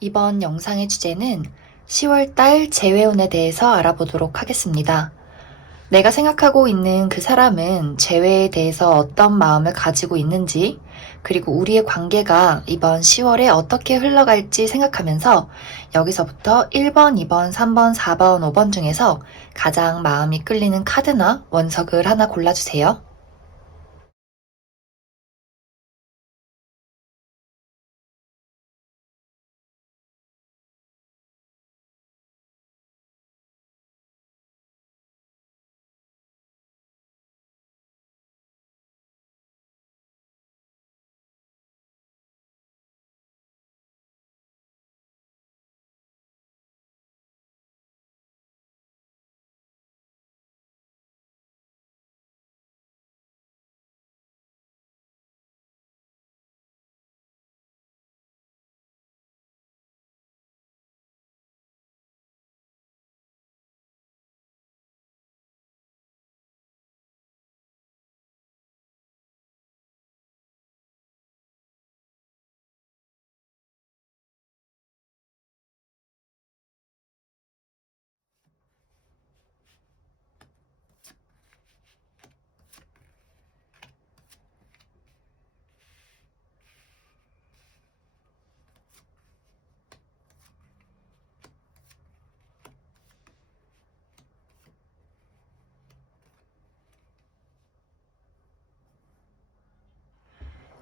이번 영상의 주제는 10월달 재회운에 대해서 알아보도록 하겠습니다. 내가 생각하고 있는 그 사람은 재회에 대해서 어떤 마음을 가지고 있는지, 그리고 우리의 관계가 이번 10월에 어떻게 흘러갈지 생각하면서 여기서부터 1번, 2번, 3번, 4번, 5번 중에서 가장 마음이 끌리는 카드나 원석을 하나 골라주세요.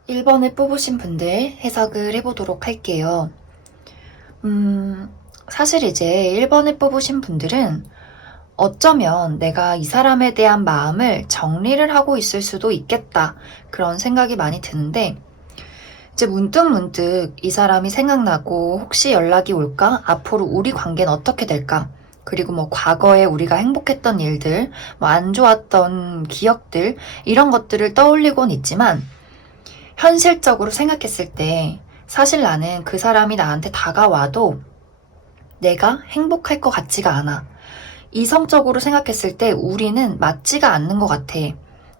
1번을 뽑으신 분들 해석을 해보도록 할게요. 사실 이제 1번을 뽑으신 분들은 어쩌면 내가 이 사람에 대한 마음을 정리를 하고 있을 수도 있겠다. 그런 생각이 많이 드는데, 이제 문득문득 이 사람이 생각나고 혹시 연락이 올까? 앞으로 우리 관계는 어떻게 될까? 그리고 뭐 과거에 우리가 행복했던 일들, 뭐 안 좋았던 기억들, 이런 것들을 떠올리곤 있지만, 현실적으로 생각했을 때 사실 나는 그 사람이 나한테 다가와도 내가 행복할 것 같지가 않아. 이성적으로 생각했을 때 우리는 맞지가 않는 것 같아.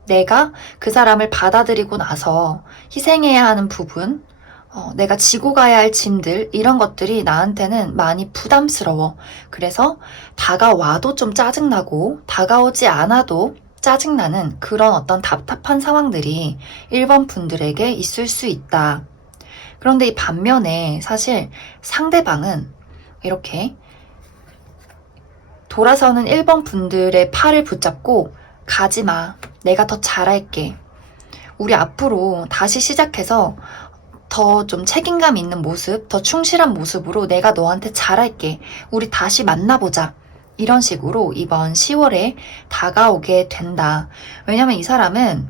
내가 그 사람을 받아들이고 나서 희생해야 하는 부분, 내가 지고 가야 할 짐들, 이런 것들이 나한테는 많이 부담스러워. 그래서 다가와도 좀 짜증나고, 다가오지 않아도 짜증나는 그런 어떤 답답한 상황들이 1번 분들에게 있을 수 있다. 그런데 이 반면에 사실 상대방은 이렇게 돌아서는 1번 분들의 팔을 붙잡고 가지 마. 내가 더 잘할게. 우리 앞으로 다시 시작해서 더 좀 책임감 있는 모습, 더 충실한 모습으로 내가 너한테 잘할게. 우리 다시 만나보자. 이런 식으로 이번 10월에 다가오게 된다. 왜냐면 이 사람은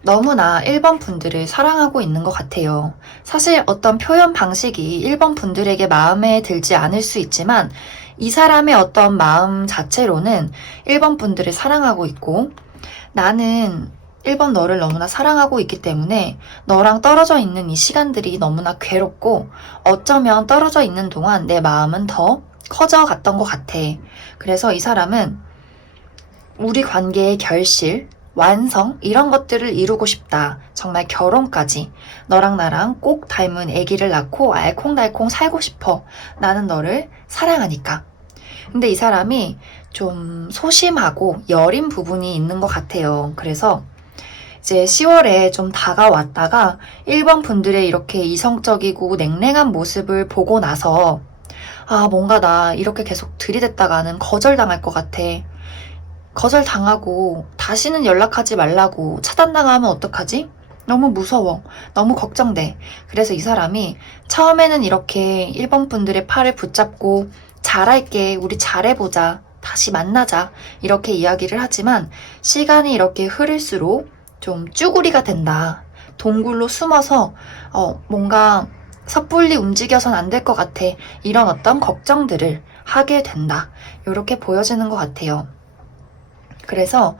너무나 1번 분들을 사랑하고 있는 것 같아요. 사실 어떤 표현 방식이 1번 분들에게 마음에 들지 않을 수 있지만 이 사람의 어떤 마음 자체로는 1번 분들을 사랑하고 있고, 나는 1번 너를 너무나 사랑하고 있기 때문에 너랑 떨어져 있는 이 시간들이 너무나 괴롭고, 어쩌면 떨어져 있는 동안 내 마음은 더 커져갔던 것 같아. 그래서 이 사람은 우리 관계의 결실, 완성, 이런 것들을 이루고 싶다. 정말 결혼까지. 너랑 나랑 꼭 닮은 아기를 낳고 알콩달콩 살고 싶어. 나는 너를 사랑하니까. 근데 이 사람이 좀 소심하고 여린 부분이 있는 것 같아요. 그래서 이제 10월에 좀 다가왔다가 1번 분들의 이렇게 이성적이고 냉랭한 모습을 보고 나서, 아, 뭔가 나 이렇게 계속 들이댔다가는 거절당할 것 같아. 거절당하고 다시는 연락하지 말라고 차단당하면 어떡하지? 너무 무서워. 너무 걱정돼. 그래서 이 사람이 처음에는 이렇게 1번 분들의 팔을 붙잡고 잘할게. 우리 잘해보자. 다시 만나자. 이렇게 이야기를 하지만 시간이 이렇게 흐를수록 좀 쭈구리가 된다. 동굴로 숨어서 뭔가 섣불리 움직여선 안 될 것 같아. 이런 어떤 걱정들을 하게 된다. 이렇게 보여지는 것 같아요. 그래서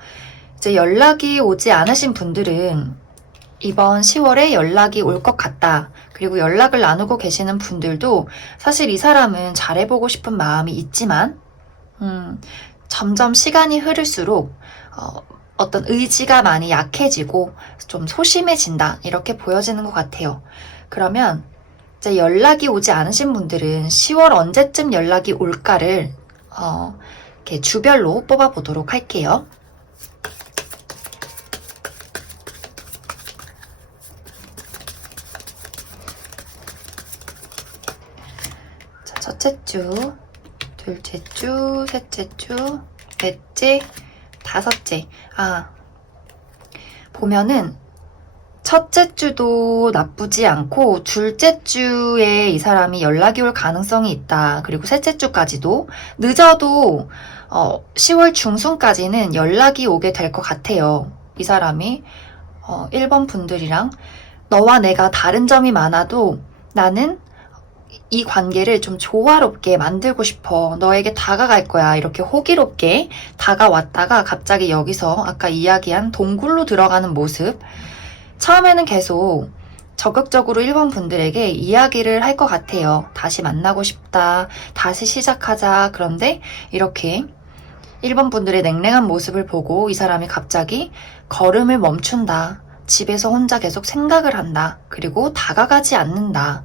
이제 연락이 오지 않으신 분들은 이번 10월에 연락이 올 것 같다. 그리고 연락을 나누고 계시는 분들도 사실 이 사람은 잘해보고 싶은 마음이 있지만, 점점 시간이 흐를수록 어떤 의지가 많이 약해지고 좀 소심해진다. 이렇게 보여지는 것 같아요. 그러면 이제 연락이 오지 않으신 분들은 10월 언제쯤 연락이 올까를 이렇게 주별로 뽑아보도록 할게요. 자, 첫째 주, 둘째 주, 셋째 주, 넷째, 다섯째. 보면은 첫째 주도 나쁘지 않고 둘째 주에 이 사람이 연락이 올 가능성이 있다. 그리고 셋째 주까지도 늦어도 10월 중순까지는 연락이 오게 될 것 같아요. 이 사람이 1번 분들이랑 너와 내가 다른 점이 많아도 나는 이 관계를 좀 조화롭게 만들고 싶어. 너에게 다가갈 거야. 이렇게 호기롭게 다가왔다가 갑자기 여기서 아까 이야기한 동굴로 들어가는 모습. 처음에는 계속 적극적으로 1번 분들에게 이야기를 할 것 같아요. 다시 만나고 싶다. 다시 시작하자. 그런데 이렇게 1번 분들의 냉랭한 모습을 보고 이 사람이 갑자기 걸음을 멈춘다. 집에서 혼자 계속 생각을 한다. 그리고 다가가지 않는다.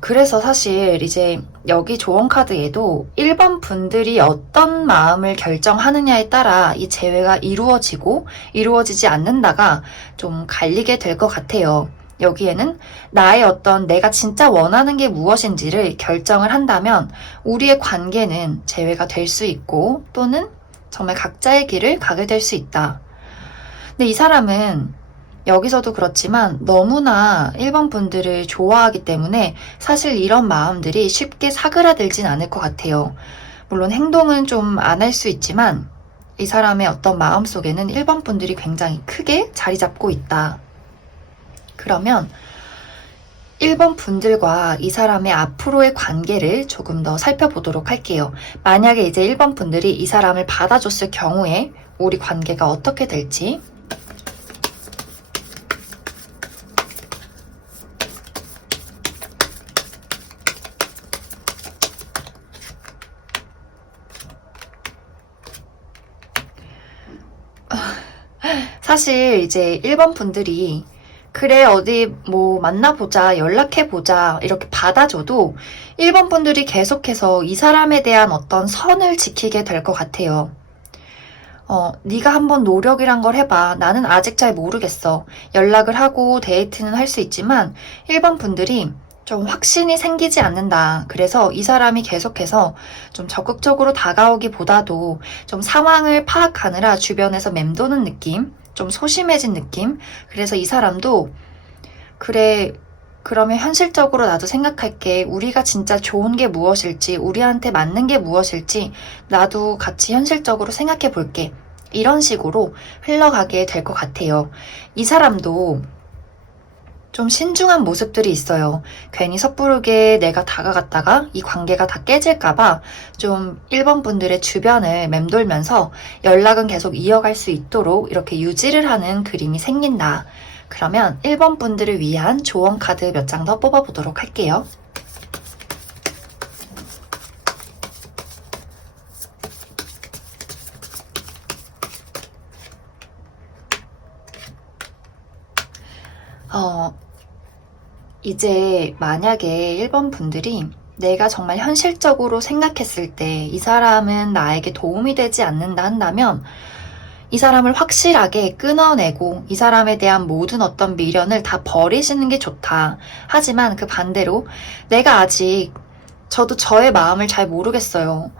그래서 사실 이제 여기 조언 카드에도 1번 분들이 어떤 마음을 결정하느냐에 따라 이 재회가 이루어지고 이루어지지 않는다가 좀 갈리게 될 것 같아요. 여기에는 나의 내가 진짜 원하는 게 무엇인지를 결정을 한다면 우리의 관계는 재회가 될 수 있고 또는 정말 각자의 길을 가게 될 수 있다. 근데 이 사람은 여기서도 그렇지만 너무나 1번 분들을 좋아하기 때문에 사실 이런 마음들이 쉽게 사그라들진 않을 것 같아요. 물론 행동은 좀 안 할 수 있지만 이 사람의 어떤 마음 속에는 1번 분들이 굉장히 크게 자리 잡고 있다. 그러면 1번 분들과 이 사람의 앞으로의 관계를 조금 더 살펴보도록 할게요. 만약에 이제 1번 분들이 이 사람을 받아줬을 경우에 우리 관계가 어떻게 될지. 사실 이제 1번 분들이 그래 어디 뭐 만나보자 연락해보자 이렇게 받아줘도 1번 분들이 계속해서 이 사람에 대한 어떤 선을 지키게 될 것 같아요. 네가 한번 노력이란 걸 해봐. 나는 아직 잘 모르겠어. 연락을 하고 데이트는 할 수 있지만 1번 분들이 좀 확신이 생기지 않는다. 그래서 이 사람이 계속해서 좀 적극적으로 다가오기보다도 좀 상황을 파악하느라 주변에서 맴도는 느낌, 좀 소심해진 느낌. 그래서 이 사람도 그래, 그러면 현실적으로 나도 생각할게. 우리가 진짜 좋은 게 무엇일지, 우리한테 맞는 게 무엇일지 나도 같이 현실적으로 생각해 볼게. 이런 식으로 흘러가게 될 것 같아요. 이 사람도 좀 신중한 모습들이 있어요. 괜히 섣부르게 내가 다가갔다가 이 관계가 다 깨질까봐 좀 1번 분들의 주변을 맴돌면서 연락은 계속 이어갈 수 있도록 이렇게 유지를 하는 그림이 생긴다. 그러면 1번 분들을 위한 조언 카드 몇 장 더 뽑아보도록 할게요. 이제 만약에 1번 분들이 내가 정말 현실적으로 생각했을 때 이 사람은 나에게 도움이 되지 않는다 한다면 이 사람을 확실하게 끊어내고 이 사람에 대한 모든 어떤 미련을 다 버리시는 게 좋다. 하지만 그 반대로 내가 아직 저도 저의 마음을 잘 모르겠어요.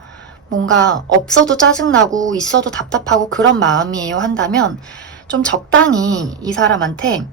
뭔가 없어도 짜증나고 있어도 답답하고 그런 마음이에요 한다면 좀 적당히 이 사람한테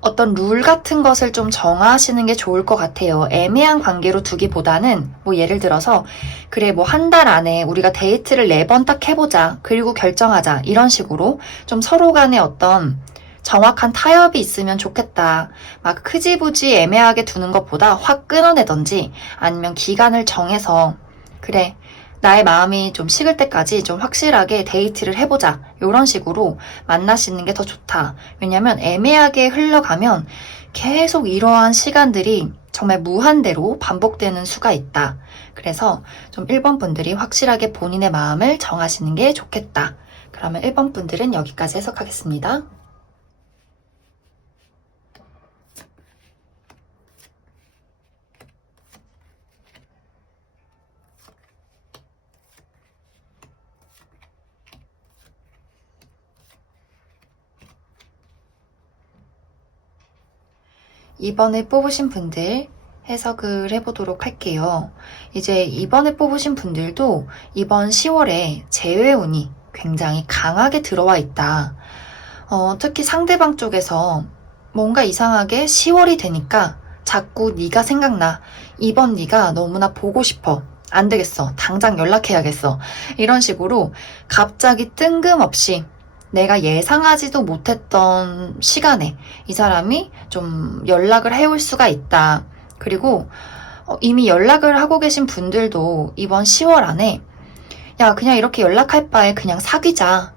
어떤 룰 같은 것을 좀 정하시는 게 좋을 것 같아요. 애매한 관계로 두기보다는 뭐 예를 들어서 그래 뭐 한 달 안에 우리가 데이트를 4번 딱 해보자. 그리고 결정하자. 이런 식으로 좀 서로 간에 어떤 정확한 타협이 있으면 좋겠다. 막 흐지부지 애매하게 두는 것보다 확 끊어내던지 아니면 기간을 정해서 그래 나의 마음이 좀 식을 때까지 좀 확실하게 데이트를 해보자. 이런 식으로 만나시는 게 더 좋다. 왜냐면 애매하게 흘러가면 계속 이러한 시간들이 정말 무한대로 반복되는 수가 있다. 그래서 좀 1번 분들이 확실하게 본인의 마음을 정하시는 게 좋겠다. 그러면 1번 분들은 여기까지 해석하겠습니다. 이번에 뽑으신 분들 해석을 해보도록 할게요. 이제 이번에 뽑으신 분들도 이번 10월에 재회운이 굉장히 강하게 들어와 있다. 특히 상대방 쪽에서 뭔가 이상하게 10월이 되니까 자꾸 네가 생각나. 이번 네가 너무나 보고 싶어. 안 되겠어. 당장 연락해야겠어. 이런 식으로 갑자기 뜬금없이 내가 예상하지도 못했던 시간에 이 사람이 좀 연락을 해올 수가 있다. 그리고 이미 연락을 하고 계신 분들도 이번 10월 안에 야, 그냥 이렇게 연락할 바에 그냥 사귀자.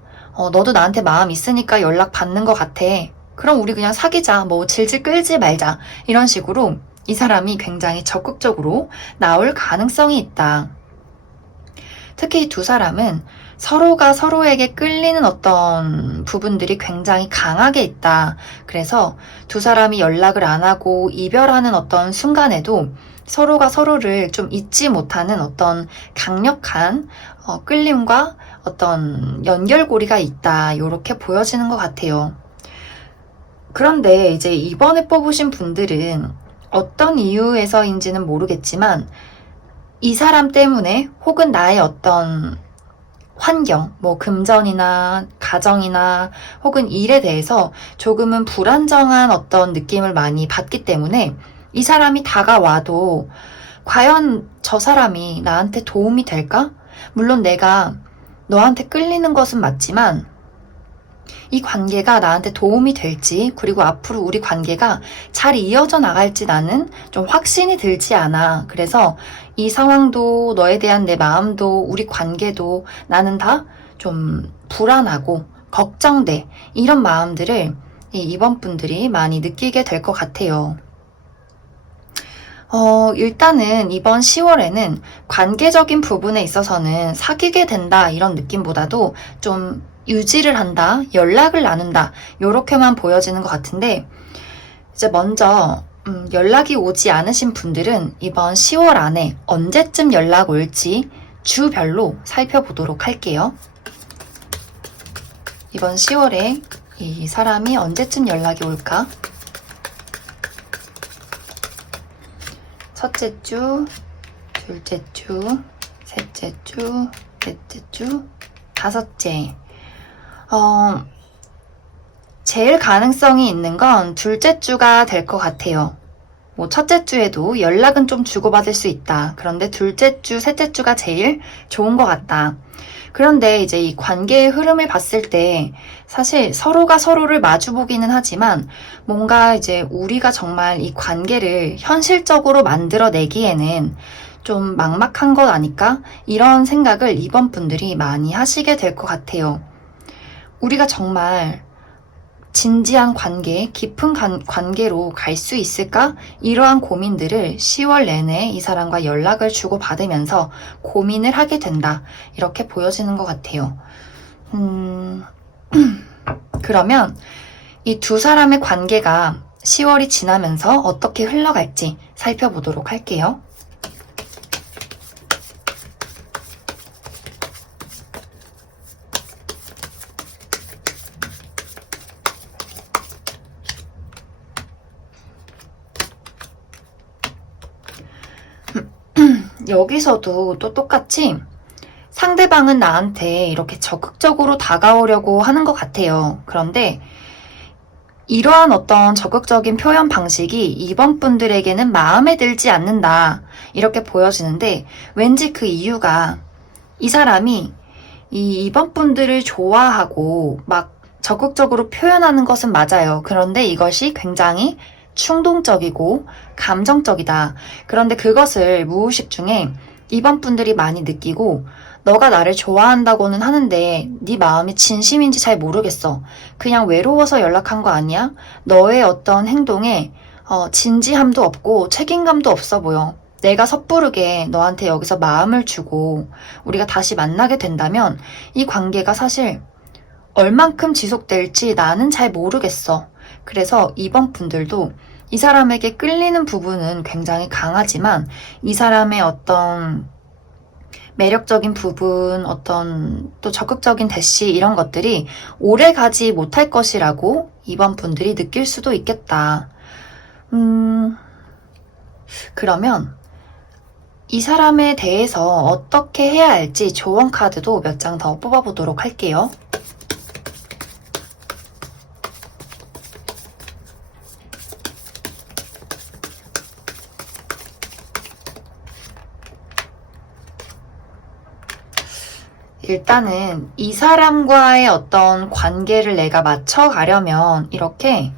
너도 나한테 마음 있으니까 연락 받는 것 같아. 그럼 우리 그냥 사귀자. 뭐 질질 끌지 말자. 이런 식으로 이 사람이 굉장히 적극적으로 나올 가능성이 있다. 특히 이 두 사람은 서로가 서로에게 끌리는 어떤 부분들이 굉장히 강하게 있다. 그래서 두 사람이 연락을 안 하고 이별하는 어떤 순간에도 서로가 서로를 좀 잊지 못하는 어떤 강력한 끌림과 어떤 연결고리가 있다. 이렇게 보여지는 것 같아요. 그런데 이제 이번에 뽑으신 분들은 어떤 이유에서인지는 모르겠지만 이 사람 때문에 혹은 나의 어떤 환경, 뭐 금전이나 가정이나 혹은 일에 대해서 조금은 불안정한 어떤 느낌을 많이 받기 때문에 이 사람이 다가와도 과연 저 사람이 나한테 도움이 될까? 물론 내가 너한테 끌리는 것은 맞지만 이 관계가 나한테 도움이 될지, 그리고 앞으로 우리 관계가 잘 이어져 나갈지 나는 좀 확신이 들지 않아. 그래서 이 상황도 너에 대한 내 마음도 우리 관계도 나는 다 좀 불안하고 걱정돼. 이런 마음들을 이번 분들이 많이 느끼게 될 것 같아요. 일단은 이번 10월에는 관계적인 부분에 있어서는 사귀게 된다 이런 느낌보다도 좀 유지를 한다, 연락을 나눈다 요렇게만 보여지는 것 같은데 이제 먼저 연락이 오지 않으신 분들은 이번 10월 안에 언제쯤 연락 올지 주별로 살펴보도록 할게요. 이번 10월에 이 사람이 언제쯤 연락이 올까? 첫째 주, 둘째 주, 셋째 주, 넷째 주, 다섯째. 제일 가능성이 있는 건 둘째 주가 될 것 같아요. 뭐 첫째 주에도 연락은 좀 주고받을 수 있다. 그런데 둘째 주, 셋째 주가 제일 좋은 것 같다. 그런데 이제 이 관계의 흐름을 봤을 때 사실 서로가 서로를 마주보기는 하지만 뭔가 이제 우리가 정말 이 관계를 현실적으로 만들어내기에는 좀 막막한 것 아닐까? 이런 생각을 이번 분들이 많이 하시게 될 것 같아요. 우리가 정말 진지한 관계, 깊은 관계로 갈 수 있을까? 이러한 고민들을 10월 내내 이 사람과 연락을 주고받으면서 고민을 하게 된다. 이렇게 보여지는 것 같아요. 그러면 이 두 사람의 관계가 10월이 지나면서 어떻게 흘러갈지 살펴보도록 할게요. 여기서도 또 똑같이 상대방은 나한테 이렇게 적극적으로 다가오려고 하는 것 같아요. 그런데 이러한 어떤 적극적인 표현 방식이 이번 분들에게는 마음에 들지 않는다. 이렇게 보여지는데 왠지 그 이유가 이 사람이 이번 분들을 좋아하고 막 적극적으로 표현하는 것은 맞아요. 그런데 이것이 굉장히 충동적이고 감정적이다. 그런데 그것을 무의식 중에 이번 분들이 많이 느끼고 너가 나를 좋아한다고는 하는데 네 마음이 진심인지 잘 모르겠어. 그냥 외로워서 연락한 거 아니야? 너의 어떤 행동에 진지함도 없고 책임감도 없어 보여. 내가 섣부르게 너한테 여기서 마음을 주고 우리가 다시 만나게 된다면 이 관계가 사실 얼만큼 지속될지 나는 잘 모르겠어. 그래서 이번 분들도 이 사람에게 끌리는 부분은 굉장히 강하지만 이 사람의 어떤 매력적인 부분, 어떤 또 적극적인 대시 이런 것들이 오래 가지 못할 것이라고 이번 분들이 느낄 수도 있겠다. 그러면 이 사람에 대해서 어떻게 해야 할지 조언 카드도 몇 장 더 뽑아보도록 할게요. 일단은 이 사람과의 어떤 관계를 내가 맞춰가려면 이렇게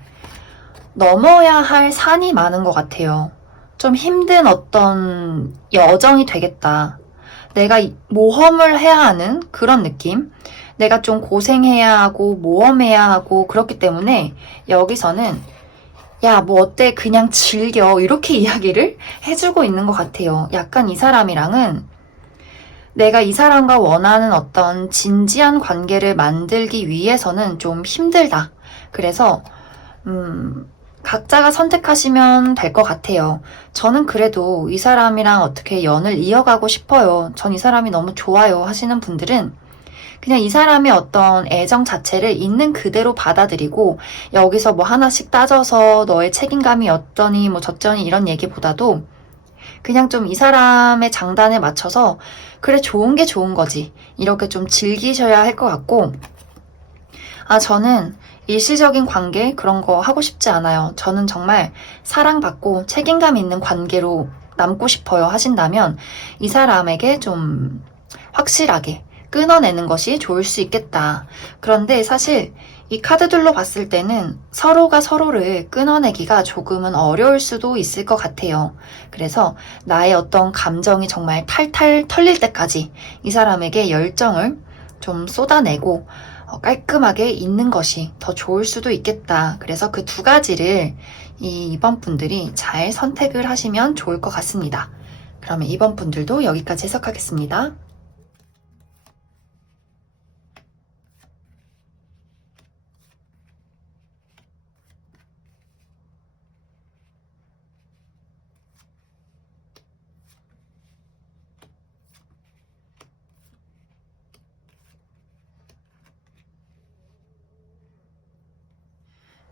넘어야 할 산이 많은 것 같아요. 좀 힘든 어떤 여정이 되겠다. 내가 모험을 해야 하는 그런 느낌? 내가 좀 고생해야 하고 모험해야 하고 그렇기 때문에 여기서는 야, 뭐 어때? 그냥 즐겨. 이렇게 이야기를 해주고 있는 것 같아요. 약간 이 사람이랑은 내가 이 사람과 원하는 어떤 진지한 관계를 만들기 위해서는 좀 힘들다. 그래서 각자가 선택하시면 될 것 같아요. 저는 그래도 이 사람이랑 어떻게 연을 이어가고 싶어요. 전 이 사람이 너무 좋아요 하시는 분들은 그냥 이 사람의 어떤 애정 자체를 있는 그대로 받아들이고 여기서 뭐 하나씩 따져서 너의 책임감이 어떠니 뭐 저쩌니 이런 얘기보다도 그냥 좀 이 사람의 장단에 맞춰서 그래 좋은 게 좋은 거지 이렇게 좀 즐기셔야 할 것 같고 저는 일시적인 관계 그런 거 하고 싶지 않아요. 저는 정말 사랑받고 책임감 있는 관계로 남고 싶어요 하신다면 이 사람에게 좀 확실하게 끊어내는 것이 좋을 수 있겠다. 그런데 사실 이 카드들로 봤을 때는 서로가 서로를 끊어내기가 조금은 어려울 수도 있을 것 같아요. 그래서 나의 어떤 감정이 정말 탈탈 털릴 때까지 이 사람에게 열정을 좀 쏟아내고 깔끔하게 있는 것이 더 좋을 수도 있겠다. 그래서 그 두 가지를 이번 분들이 잘 선택을 하시면 좋을 것 같습니다. 그러면 이번 분들도 여기까지 해석하겠습니다.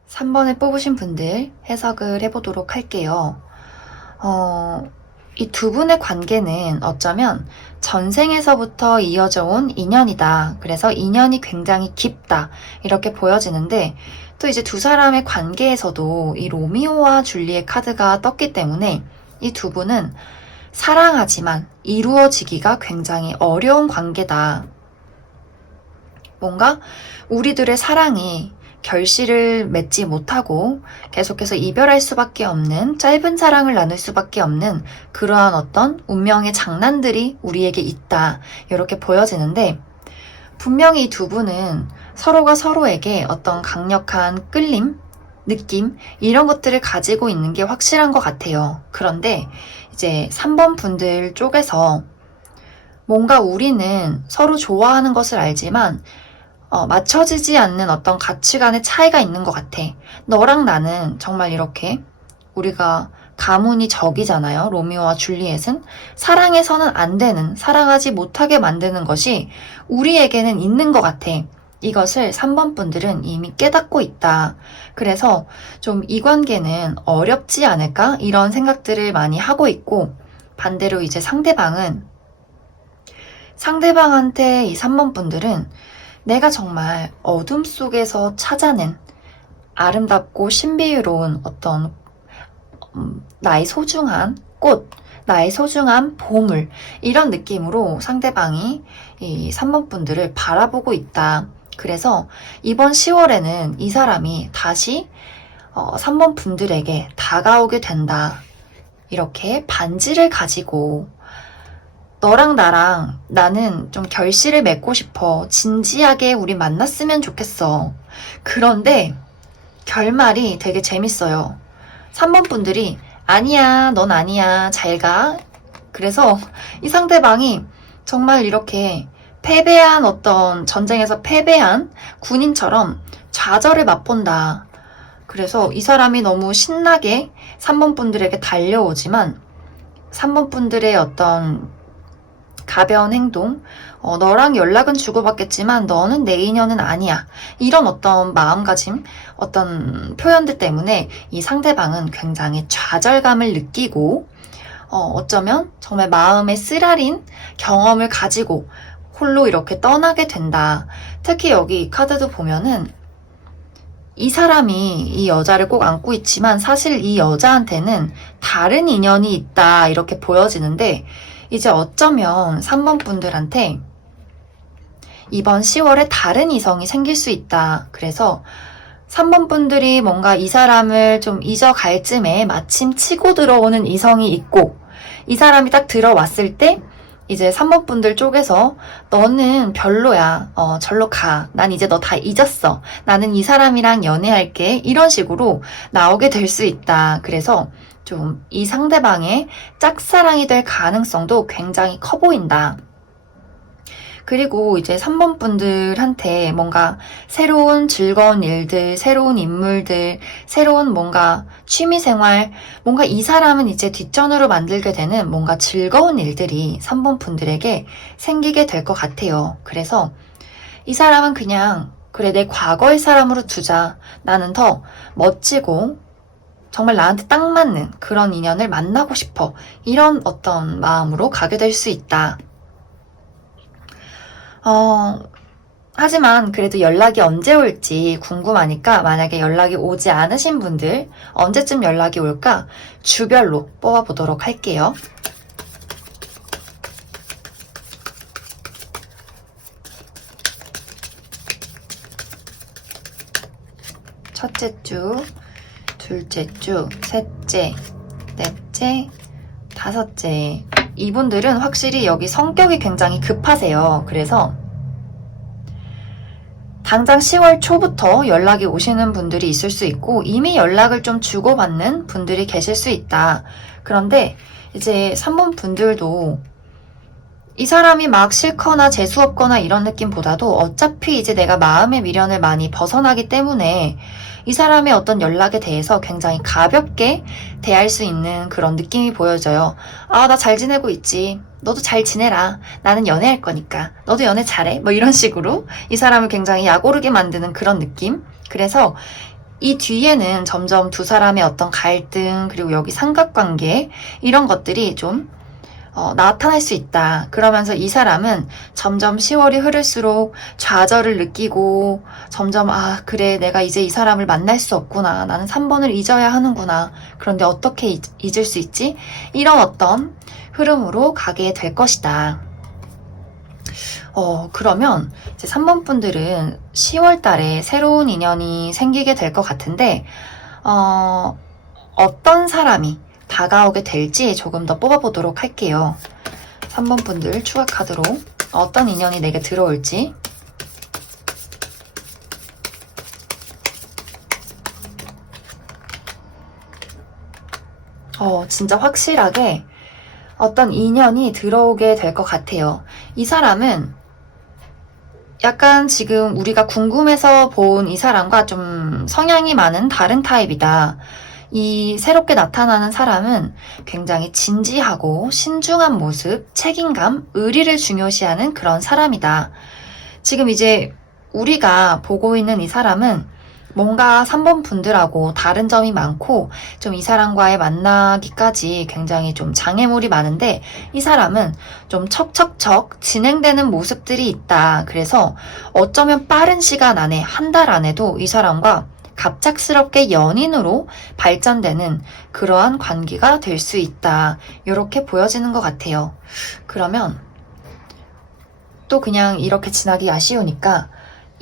3번을 뽑으신 분들 해석을 해보도록 할게요. 이 두 분의 관계는 어쩌면 전생에서부터 이어져 온 인연이다. 그래서 인연이 굉장히 깊다. 이렇게 보여지는데 또 이제 두 사람의 관계에서도 이 로미오와 줄리의 카드가 떴기 때문에 이 두 분은 사랑하지만 이루어지기가 굉장히 어려운 관계다. 뭔가 우리들의 사랑이 결실을 맺지 못하고 계속해서 이별할 수밖에 없는 짧은 사랑을 나눌 수밖에 없는 그러한 어떤 운명의 장난들이 우리에게 있다. 이렇게 보여지는데 분명히 이 두 분은 서로가 서로에게 어떤 강력한 끌림, 느낌 이런 것들을 가지고 있는 게 확실한 것 같아요. 그런데 이제 3번 분들 쪽에서 뭔가 우리는 서로 좋아하는 것을 알지만 맞춰지지 않는 어떤 가치관의 차이가 있는 것 같아. 너랑 나는 정말 이렇게 우리가 가문이 적이잖아요. 로미오와 줄리엣은 사랑해서는 안 되는, 사랑하지 못하게 만드는 것이 우리에게는 있는 것 같아. 이것을 3번 분들은 이미 깨닫고 있다. 그래서 좀 이 관계는 어렵지 않을까? 이런 생각들을 많이 하고 있고 반대로 이제 상대방한테 이 3번 분들은 내가 정말 어둠 속에서 찾아낸 아름답고 신비로운 어떤 나의 소중한 꽃, 나의 소중한 보물 이런 느낌으로 상대방이 이 3번 분들을 바라보고 있다. 그래서 이번 10월에는 이 사람이 다시 3번 분들에게 다가오게 된다. 이렇게 반지를 가지고 너랑 나랑 나는 좀 결실을 맺고 싶어. 진지하게 우리 만났으면 좋겠어. 그런데 결말이 되게 재밌어요. 3번 분들이 아니야, 넌 아니야, 잘 가. 그래서 이 상대방이 정말 이렇게 패배한 어떤 전쟁에서 패배한 군인처럼 좌절을 맛본다. 그래서 이 사람이 너무 신나게 3번 분들에게 달려오지만 3번 분들의 어떤 가벼운 행동, 너랑 연락은 주고받겠지만 너는 내 인연은 아니야. 이런 어떤 마음가짐, 어떤 표현들 때문에 이 상대방은 굉장히 좌절감을 느끼고 어쩌면 정말 마음에 쓰라린 경험을 가지고 홀로 이렇게 떠나게 된다. 특히 여기 카드도 보면은 이 사람이 이 여자를 꼭 안고 있지만 사실 이 여자한테는 다른 인연이 있다 이렇게 보여지는데 이제 어쩌면 3번 분들한테 이번 10월에 다른 이성이 생길 수 있다. 그래서 3번 분들이 뭔가 이 사람을 좀 잊어갈 쯤에 마침 치고 들어오는 이성이 있고 이 사람이 딱 들어왔을 때 이제 3번 분들 쪽에서 너는 별로야. 절로 가. 난 이제 너 다 잊었어. 나는 이 사람이랑 연애할게. 이런 식으로 나오게 될 수 있다. 그래서 좀 이 상대방의 짝사랑이 될 가능성도 굉장히 커 보인다. 그리고 이제 3번 분들한테 뭔가 새로운 즐거운 일들, 새로운 인물들, 새로운 뭔가 취미생활, 뭔가 이 사람은 이제 뒷전으로 만들게 되는 뭔가 즐거운 일들이 3번 분들에게 생기게 될 것 같아요. 그래서 이 사람은 그냥 그래 내 과거의 사람으로 두자. 나는 더 멋지고 정말 나한테 딱 맞는 그런 인연을 만나고 싶어. 이런 어떤 마음으로 가게 될 수 있다. 하지만 그래도 연락이 언제 올지 궁금하니까 만약에 연락이 오지 않으신 분들 언제쯤 연락이 올까 주별로 뽑아보도록 할게요. 첫째 주, 둘째 주, 셋째, 넷째, 다섯째. 이분들은 확실히 여기 성격이 굉장히 급하세요. 그래서 당장 10월 초부터 연락이 오시는 분들이 있을 수 있고 이미 연락을 좀 주고받는 분들이 계실 수 있다. 그런데 이제 3번 분들도 이 사람이 막 싫거나 재수없거나 이런 느낌보다도 어차피 이제 내가 마음의 미련을 많이 벗어나기 때문에 이 사람의 어떤 연락에 대해서 굉장히 가볍게 대할 수 있는 그런 느낌이 보여져요. 아, 나 잘 지내고 있지. 너도 잘 지내라. 나는 연애할 거니까. 너도 연애 잘해. 뭐 이런 식으로 이 사람을 굉장히 약오르게 만드는 그런 느낌. 그래서 이 뒤에는 점점 두 사람의 어떤 갈등 그리고 여기 삼각관계 이런 것들이 좀 나타날 수 있다. 그러면서 이 사람은 점점 10월이 흐를수록 좌절을 느끼고 점점 아 그래 내가 이제 이 사람을 만날 수 없구나. 나는 3번을 잊어야 하는구나. 그런데 어떻게 잊을 수 있지? 이런 어떤 흐름으로 가게 될 것이다. 그러면 이제 3번 분들은 10월 달에 새로운 인연이 생기게 될 것 같은데 어떤 사람이 다가오게 될지 조금 더 뽑아보도록 할게요. 3번 분들 추가 카드로 어떤 인연이 내게 들어올지. 진짜 확실하게 어떤 인연이 들어오게 될 것 같아요. 이 사람은 약간 지금 우리가 궁금해서 본 이 사람과 좀 성향이 많은 다른 타입이다. 이 새롭게 나타나는 사람은 굉장히 진지하고 신중한 모습, 책임감, 의리를 중요시하는 그런 사람이다. 지금 이제 우리가 보고 있는 이 사람은 뭔가 3번 분들하고 다른 점이 많고 좀 이 사람과의 만나기까지 굉장히 좀 장애물이 많은데 이 사람은 좀 척척척 진행되는 모습들이 있다. 그래서 어쩌면 빠른 시간 안에 한 달 안에도 이 사람과 갑작스럽게 연인으로 발전되는 그러한 관계가 될 수 있다. 이렇게 보여지는 것 같아요. 그러면 또 그냥 이렇게 지나기 아쉬우니까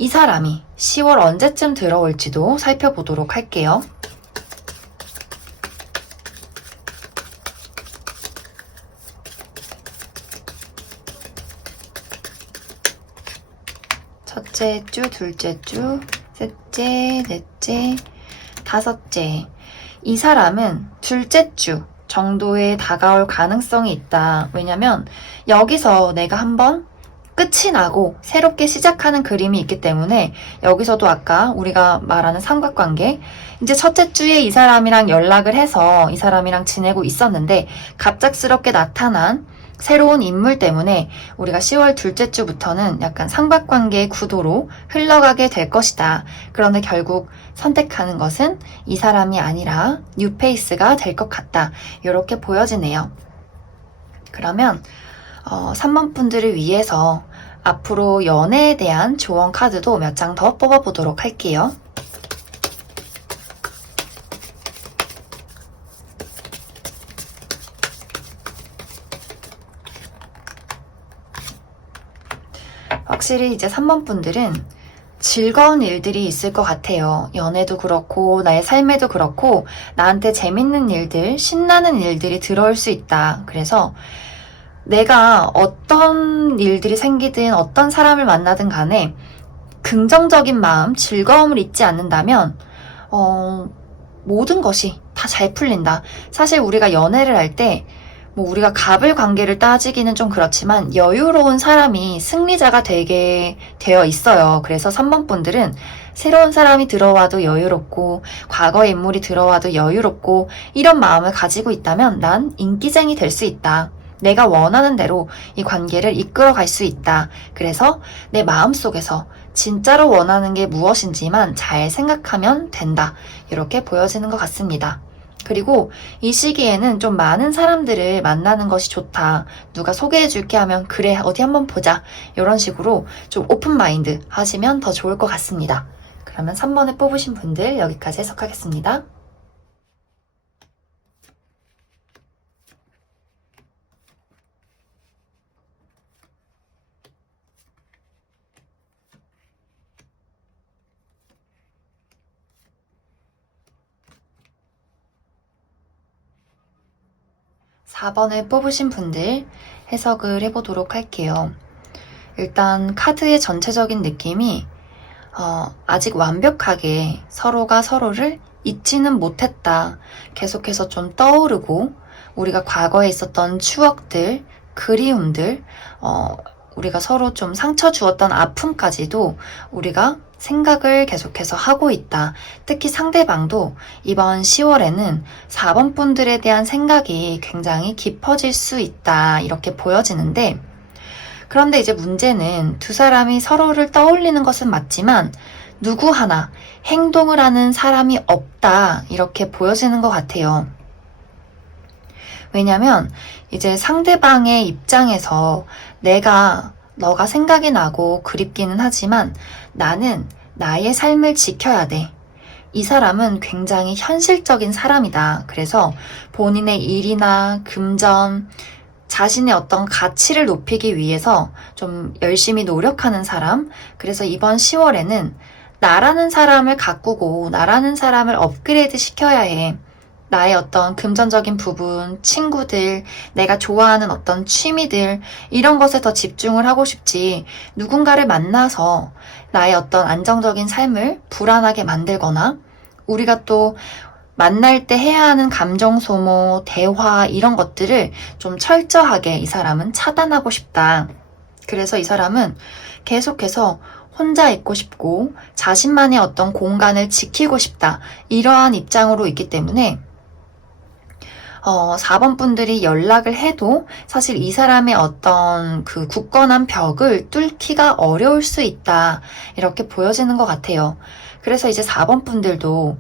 이 사람이 10월 언제쯤 들어올지도 살펴보도록 할게요. 첫째 주, 둘째 주, 셋째, 넷째, 다섯째. 이 사람은 둘째 주 정도에 다가올 가능성이 있다. 왜냐면 여기서 내가 한번 끝이 나고 새롭게 시작하는 그림이 있기 때문에 여기서도 아까 우리가 말하는 삼각관계 이제 첫째 주에 이 사람이랑 연락을 해서 이 사람이랑 지내고 있었는데 갑작스럽게 나타난 새로운 인물 때문에 우리가 10월 둘째 주부터는 약간 삼각관계의 구도로 흘러가게 될 것이다. 그런데 결국 선택하는 것은 이 사람이 아니라 뉴페이스가 될 것 같다. 이렇게 보여지네요. 그러면 3번 분들을 위해서 앞으로 연애에 대한 조언 카드도 몇 장 더 뽑아보도록 할게요. 확실히 이제 3번 분들은 즐거운 일들이 있을 것 같아요. 연애도 그렇고 나의 삶에도 그렇고 나한테 재밌는 일들, 신나는 일들이 들어올 수 있다. 그래서 내가 어떤 일들이 생기든 어떤 사람을 만나든 간에 긍정적인 마음, 즐거움을 잊지 않는다면 모든 것이 다 잘 풀린다. 사실 우리가 연애를 할 때 우리가 갑을 관계를 따지기는 좀 그렇지만 여유로운 사람이 승리자가 되게 되어 있어요. 그래서 3번 분들은 새로운 사람이 들어와도 여유롭고 과거의 인물이 들어와도 여유롭고 이런 마음을 가지고 있다면 난 인기쟁이 될 수 있다. 내가 원하는 대로 이 관계를 이끌어갈 수 있다. 그래서 내 마음속에서 진짜로 원하는 게 무엇인지만 잘 생각하면 된다. 이렇게 보여지는 것 같습니다. 그리고 이 시기에는 좀 많은 사람들을 만나는 것이 좋다. 누가 소개해줄게 하면 그래 어디 한번 보자. 이런 식으로 좀 오픈 마인드 하시면 더 좋을 것 같습니다. 그러면 3번을 뽑으신 분들 여기까지 해석하겠습니다. 사 4번을 뽑으신 분들 해석을 해보도록 할게요. 일단 카드의 전체적인 느낌이 아직 완벽하게 서로가 서로를 잊지는 못했다. 계속해서 좀 떠오르고 우리가 과거에 있었던 추억들, 그리움들, 우리가 서로 좀 상처 주었던 아픔까지도 우리가 생각을 계속해서 하고 있다. 특히 상대방도 이번 10월에는 4번 분들에 대한 생각이 굉장히 깊어질 수 있다. 이렇게 보여지는데 그런데 이제 문제는 두 사람이 서로를 떠올리는 것은 맞지만 누구 하나 행동을 하는 사람이 없다. 이렇게 보여지는 것 같아요. 왜냐면 이제 상대방의 입장에서 너가 생각이 나고 그립기는 하지만 나는 나의 삶을 지켜야 돼. 이 사람은 굉장히 현실적인 사람이다. 그래서 본인의 일이나 금전, 자신의 어떤 가치를 높이기 위해서 좀 열심히 노력하는 사람. 그래서 이번 10월에는 나라는 사람을 가꾸고 나라는 사람을 업그레이드 시켜야 해. 나의 어떤 금전적인 부분, 친구들, 내가 좋아하는 어떤 취미들, 이런 것에 더 집중을 하고 싶지, 누군가를 만나서 나의 어떤 안정적인 삶을 불안하게 만들거나, 우리가 또 만날 때 해야 하는 감정 소모, 대화, 이런 것들을 좀 철저하게 이 사람은 차단하고 싶다. 그래서 이 사람은 계속해서 혼자 있고 싶고, 자신만의 어떤 공간을 지키고 싶다. 이러한 입장으로 있기 때문에, 4번 분들이 연락을 해도 사실 이 사람의 어떤 그 굳건한 벽을 뚫기가 어려울 수 있다. 이렇게 보여지는 것 같아요. 그래서 이제 4번 분들도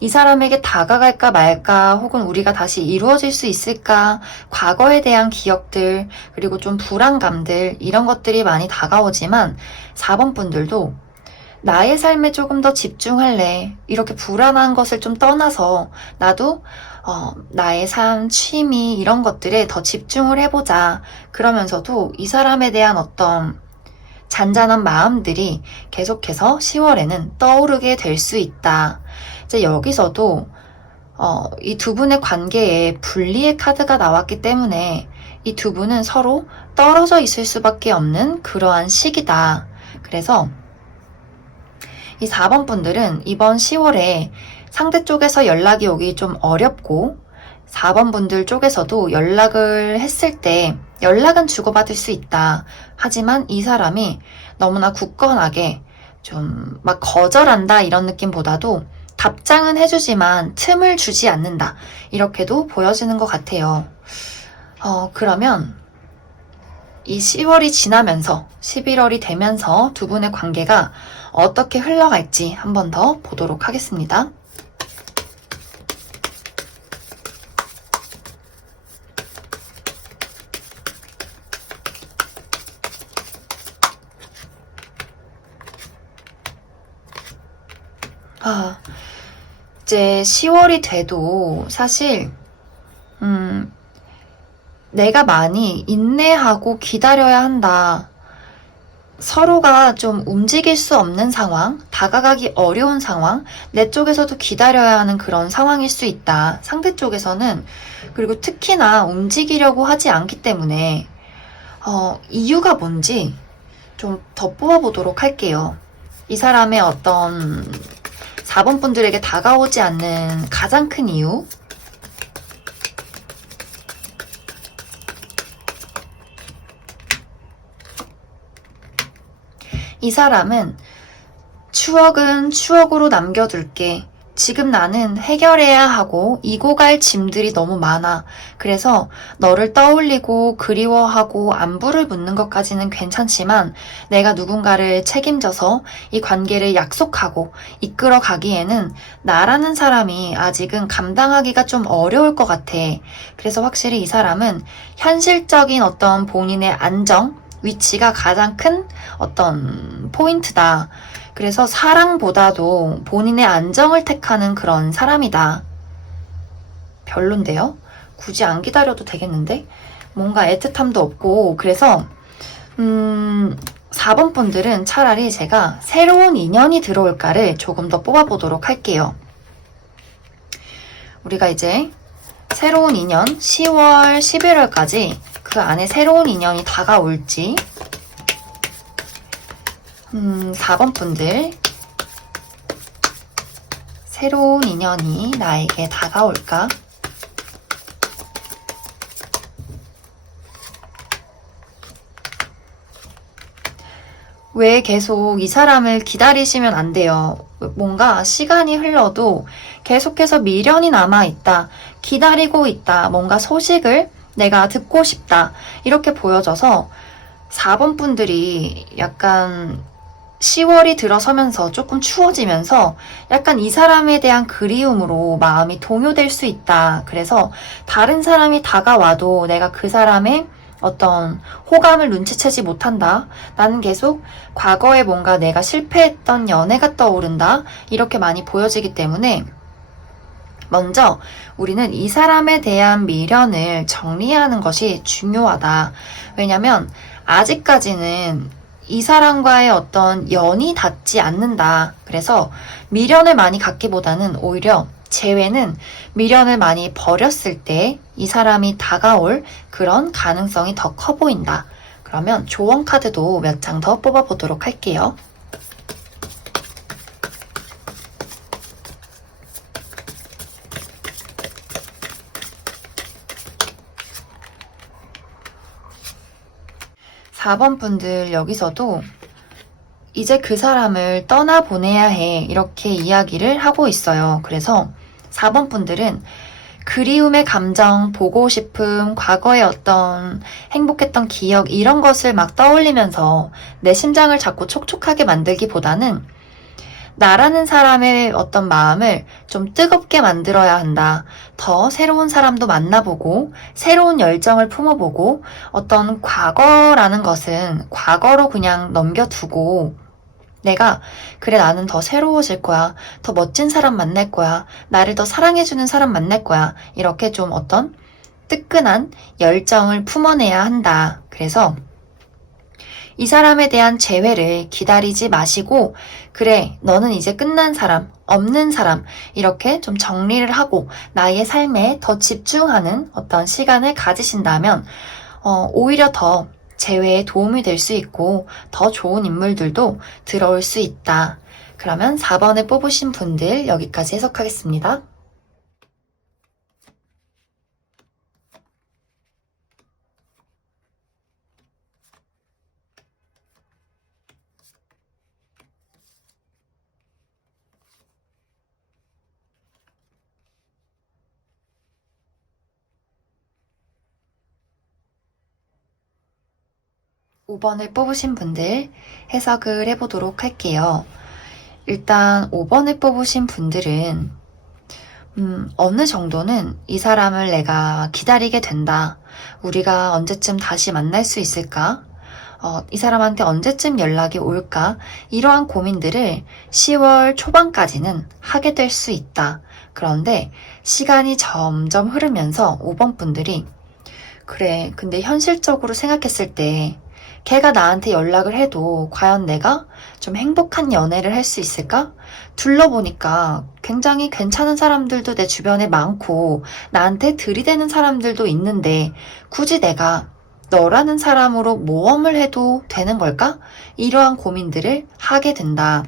이 사람에게 다가갈까 말까 혹은 우리가 다시 이루어질 수 있을까 과거에 대한 기억들 그리고 좀 불안감들 이런 것들이 많이 다가오지만 4번 분들도 나의 삶에 조금 더 집중할래. 이렇게 불안한 것을 좀 떠나서 나도 나의 삶, 취미 이런 것들에 더 집중을 해보자. 그러면서도 이 사람에 대한 어떤 잔잔한 마음들이 계속해서 10월에는 떠오르게 될 수 있다. 이제 여기서도 이 두 분의 관계에 분리의 카드가 나왔기 때문에 이 두 분은 서로 떨어져 있을 수밖에 없는 그러한 시기다. 그래서 이 4번 분들은 이번 10월에 상대 쪽에서 연락이 오기 좀 어렵고 4번 분들 쪽에서도 연락을 했을 때 연락은 주고받을 수 있다. 하지만 이 사람이 너무나 굳건하게 좀 막 거절한다 이런 느낌보다도 답장은 해주지만 틈을 주지 않는다. 이렇게도 보여지는 것 같아요. 그러면 이 10월이 지나면서 11월이 되면서 두 분의 관계가 어떻게 흘러갈지 한 번 더 보도록 하겠습니다. 이제 10월이 돼도 사실 내가 많이 인내하고 기다려야 한다. 서로가 좀 움직일 수 없는 상황, 다가가기 어려운 상황, 내 쪽에서도 기다려야 하는 그런 상황일 수 있다. 상대 쪽에서는, 그리고 특히나 움직이려고 하지 않기 때문에, 이유가 뭔지 좀 더 뽑아보도록 할게요. 이 사람의 어떤 4번 분들에게 다가오지 않는 가장 큰 이유, 이 사람은 추억은 추억으로 남겨둘게. 지금 나는 해결해야 하고 이고 갈 짐들이 너무 많아. 그래서 너를 떠올리고 그리워하고 안부를 묻는 것까지는 괜찮지만 내가 누군가를 책임져서 이 관계를 약속하고 이끌어 가기에는 나라는 사람이 아직은 감당하기가 좀 어려울 것 같아. 그래서 확실히 이 사람은 현실적인 어떤 본인의 안정, 위치가 가장 큰 어떤 포인트다. 그래서 사랑보다도 본인의 안정을 택하는 그런 사람이다. 별론데요? 굳이 안 기다려도 되겠는데? 뭔가 애틋함도 없고, 그래서 4번 분들은 차라리 제가 새로운 인연이 들어올까를 조금 더 뽑아보도록 할게요. 우리가 이제 새로운 인연 10월, 11월까지 그 안에 새로운 인연이 다가올지 4번 분들 새로운 인연이 나에게 다가올까? 왜 계속 이 사람을 기다리시면 안 돼요. 뭔가 시간이 흘러도 계속해서 미련이 남아있다. 기다리고 있다. 뭔가 소식을 내가 듣고 싶다. 이렇게 보여져서 4번 분들이 약간 10월이 들어서면서 조금 추워지면서 약간 이 사람에 대한 그리움으로 마음이 동요될 수 있다. 그래서 다른 사람이 다가와도 내가 그 사람의 어떤 호감을 눈치채지 못한다. 나는 계속 과거에 뭔가 내가 실패했던 연애가 떠오른다. 이렇게 많이 보여지기 때문에 먼저 우리는 이 사람에 대한 미련을 정리하는 것이 중요하다. 왜냐면 아직까지는 이 사람과의 어떤 연이 닿지 않는다. 그래서 미련을 많이 갖기보다는 오히려 재회는 미련을 많이 버렸을 때 이 사람이 다가올 그런 가능성이 더 커 보인다. 그러면 조언 카드도 몇 장 더 뽑아보도록 할게요. 4번 분들 여기서도 이제 그 사람을 떠나보내야 해. 이렇게 이야기를 하고 있어요. 그래서 4번 분들은 그리움의 감정, 보고 싶음, 과거의 어떤 행복했던 기억, 이런 것을 막 떠올리면서 내 심장을 자꾸 촉촉하게 만들기보다는 나라는 사람의 어떤 마음을 좀 뜨겁게 만들어야 한다. 더 새로운 사람도 만나보고, 새로운 열정을 품어보고, 어떤 과거라는 것은 과거로 그냥 넘겨두고, 내가, 그래, 나는 더 새로워질 거야. 더 멋진 사람 만날 거야. 나를 더 사랑해주는 사람 만날 거야. 이렇게 좀 어떤 뜨끈한 열정을 품어내야 한다. 그래서 이 사람에 대한 재회를 기다리지 마시고, 그래, 너는 이제 끝난 사람, 없는 사람, 이렇게 좀 정리를 하고 나의 삶에 더 집중하는 어떤 시간을 가지신다면, 오히려 더 재회에 도움이 될 수 있고, 더 좋은 인물들도 들어올 수 있다. 그러면 4번을 뽑으신 분들 여기까지 해석하겠습니다. 5번을 뽑으신 분들 해석을 해보도록 할게요. 일단 5번을 뽑으신 분들은 어느 정도는 이 사람을 내가 기다리게 된다. 우리가 언제쯤 다시 만날 수 있을까? 이 사람한테 언제쯤 연락이 올까? 이러한 고민들을 10월 초반까지는 하게 될 수 있다. 그런데 시간이 점점 흐르면서 5번 분들이 그래, 근데 현실적으로 생각했을 때 걔가 나한테 연락을 해도 과연 내가 좀 행복한 연애를 할 수 있을까? 둘러보니까 굉장히 괜찮은 사람들도 내 주변에 많고 나한테 들이대는 사람들도 있는데 굳이 내가 너라는 사람으로 모험을 해도 되는 걸까? 이러한 고민들을 하게 된다.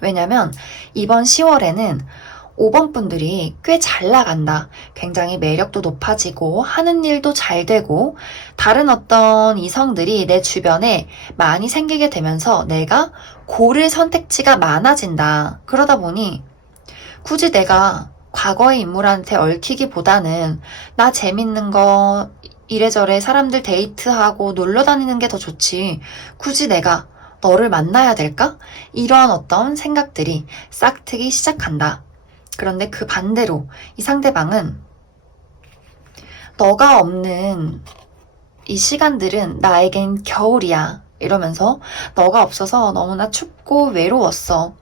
왜냐면 이번 10월에는 5번 분들이 꽤 잘 나간다. 굉장히 매력도 높아지고 하는 일도 잘 되고 다른 어떤 이성들이 내 주변에 많이 생기게 되면서 내가 고를 선택지가 많아진다. 그러다 보니 굳이 내가 과거의 인물한테 얽히기보다는 나 재밌는 거 이래저래 사람들 데이트하고 놀러 다니는 게 더 좋지. 굳이 내가 너를 만나야 될까? 이러한 어떤 생각들이 싹트기 시작한다. 그런데 그 반대로 이 상대방은 너가 없는 이 시간들은 나에겐 겨울이야. 이러면서 너가 없어서 너무나 춥고 외로웠어.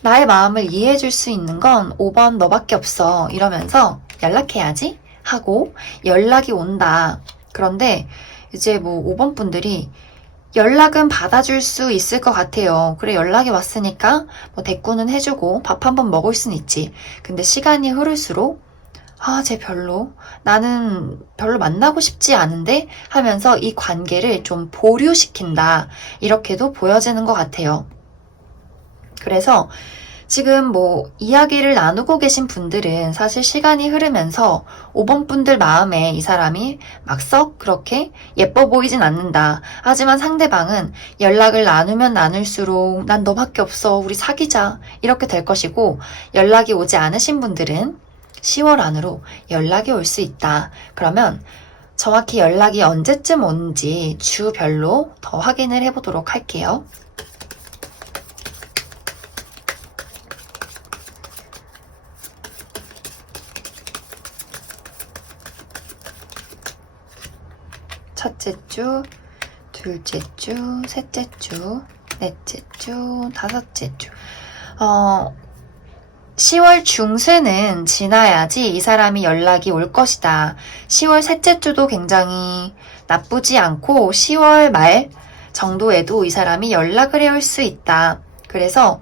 나의 마음을 이해해줄 수 있는 건 5번 너밖에 없어. 이러면서 연락해야지 하고 연락이 온다. 그런데 이제 뭐 5번 분들이 연락은 받아줄 수 있을 것 같아요. 그래, 연락이 왔으니까 뭐 대꾸는 해주고 밥 한번 먹을 순 있지. 근데 시간이 흐를수록 쟤 별로, 나는 별로 만나고 싶지 않은데 하면서 이 관계를 좀 보류시킨다. 이렇게도 보여지는 것 같아요. 그래서 지금 뭐 이야기를 나누고 계신 분들은 사실 시간이 흐르면서 5번 분들 마음에 이 사람이 막 썩 그렇게 예뻐 보이진 않는다. 하지만 상대방은 연락을 나누면 나눌수록 난 너밖에 없어. 우리 사귀자. 이렇게 될 것이고 연락이 오지 않으신 분들은 10월 안으로 연락이 올 수 있다. 그러면 정확히 연락이 언제쯤 오는지 주별로 더 확인을 해보도록 할게요. 첫째 주, 둘째 주, 셋째 주, 넷째 주, 다섯째 주. 10월 중순은 지나야지 이 사람이 연락이 올 것이다. 10월 셋째 주도 굉장히 나쁘지 않고 10월 말 정도에도 이 사람이 연락을 해올 수 있다. 그래서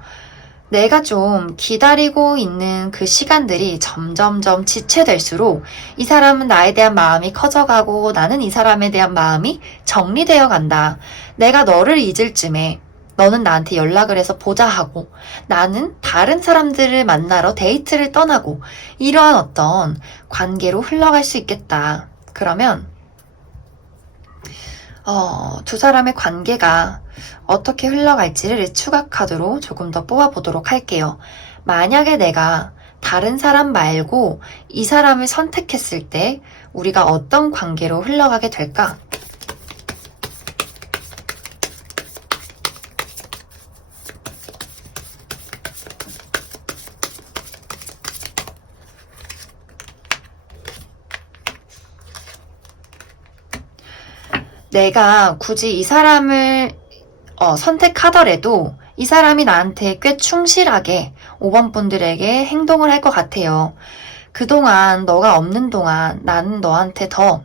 내가 좀 기다리고 있는 그 시간들이 점점점 지체될수록 이 사람은 나에 대한 마음이 커져가고 나는 이 사람에 대한 마음이 정리되어 간다. 내가 너를 잊을 쯤에 너는 나한테 연락을 해서 보자 하고 나는 다른 사람들을 만나러 데이트를 떠나고 이러한 어떤 관계로 흘러갈 수 있겠다. 그러면 두 사람의 관계가 어떻게 흘러갈지를 추가 카드로 조금 더 뽑아보도록 할게요. 만약에 내가 다른 사람 말고 이 사람을 선택했을 때 우리가 어떤 관계로 흘러가게 될까? 내가 굳이 이 사람을 선택하더라도 이 사람이 나한테 꽤 충실하게 5번 분들에게 행동을 할 것 같아요. 그동안 너가 없는 동안 나는 너한테 더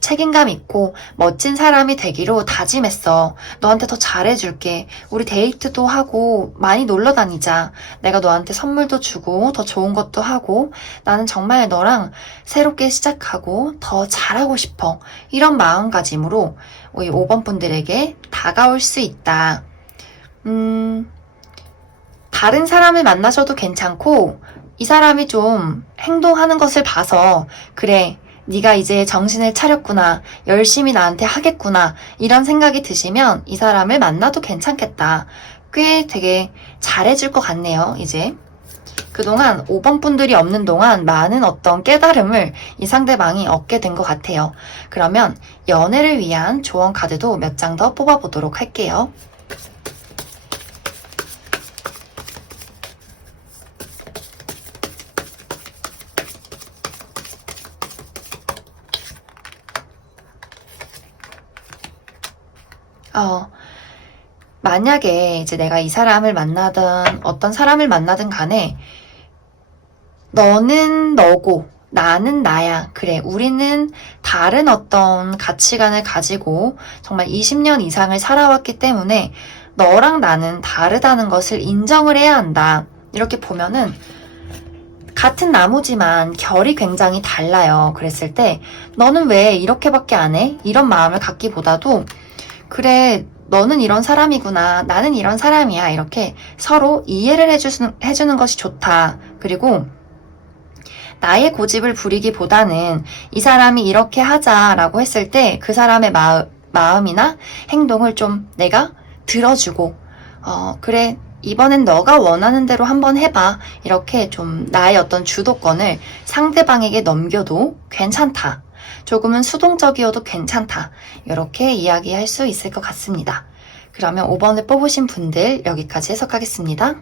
책임감 있고 멋진 사람이 되기로 다짐했어. 너한테 더 잘해줄게. 우리 데이트도 하고 많이 놀러 다니자. 내가 너한테 선물도 주고 더 좋은 것도 하고 나는 정말 너랑 새롭게 시작하고 더 잘하고 싶어. 이런 마음가짐으로 우리 5번 분들에게 다가올 수 있다. 다른 사람을 만나셔도 괜찮고 이 사람이 좀 행동하는 것을 봐서 그래, 네가 이제 정신을 차렸구나, 열심히 나한테 하겠구나 이런 생각이 드시면 이 사람을 만나도 괜찮겠다. 꽤 되게 잘해줄 것 같네요. 이제 그동안 5번 분들이 없는 동안 많은 어떤 깨달음을 이 상대방이 얻게 된 것 같아요. 그러면 연애를 위한 조언 카드도 몇 장 더 뽑아보도록 할게요. 만약에 이제 내가 이 사람을 만나든 어떤 사람을 만나든 간에 너는 너고 나는 나야. 그래, 우리는 다른 어떤 가치관을 가지고 정말 20년 이상을 살아왔기 때문에 너랑 나는 다르다는 것을 인정을 해야 한다. 이렇게 보면은 같은 나무지만 결이 굉장히 달라요. 그랬을 때 너는 왜 이렇게밖에 안 해? 이런 마음을 갖기보다도 그래, 너는 이런 사람이구나. 나는 이런 사람이야. 이렇게 서로 이해를 해주는 것이 좋다. 그리고 나의 고집을 부리기보다는 이 사람이 이렇게 하자라고 했을 때 그 사람의 마음이나 행동을 좀 내가 들어주고, 그래, 이번엔 너가 원하는 대로 한번 해봐. 이렇게 좀 나의 어떤 주도권을 상대방에게 넘겨도 괜찮다. 조금은 수동적이어도 괜찮다. 이렇게 이야기할 수 있을 것 같습니다. 그러면 5번을 뽑으신 분들 여기까지 해석하겠습니다.